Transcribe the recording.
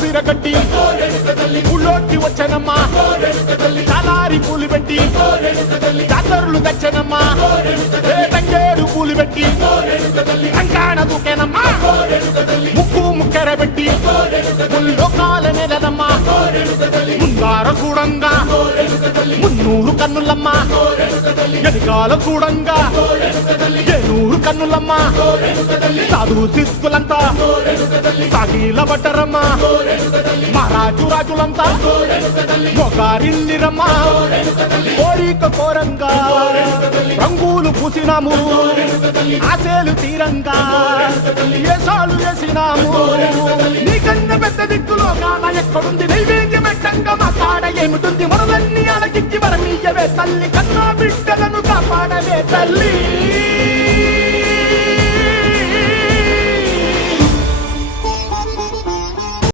సిరగట్టి ఊళ్ళోకి వచ్చనమ్మా చాలారి పూలు పెట్టి జాతరులు తెచ్చనమ్మా తంగేరు పూలు పెట్టి కంకాణ దూకేనమ్మా ముక్కు ముక్కెర పెట్టి ముల్లోకాల నెలనమ్మా ముందార చూడంగా మున్నూరు కన్నులమ్మా ఎనకాల చూడంగా ఏనూరు కన్నులమ్మా సాధు శిస్తులంతా సాగిల బట్టరమ్మా మహారాజు రాజులంతా మొగారిల్లిరమ్మా కోరిక కోరంగా రంగులు పూసినాము ఆశలు తీరంగా ఏసాలు వేసినాము నీకన్నా పెద్ద దిక్కులో కాన ఎక్కడుంది నైవేద్యం ఎట్టంగా మా కాడ ఏమిటుంది మనలన్నీ అలకించి వరమీయవే తల్లి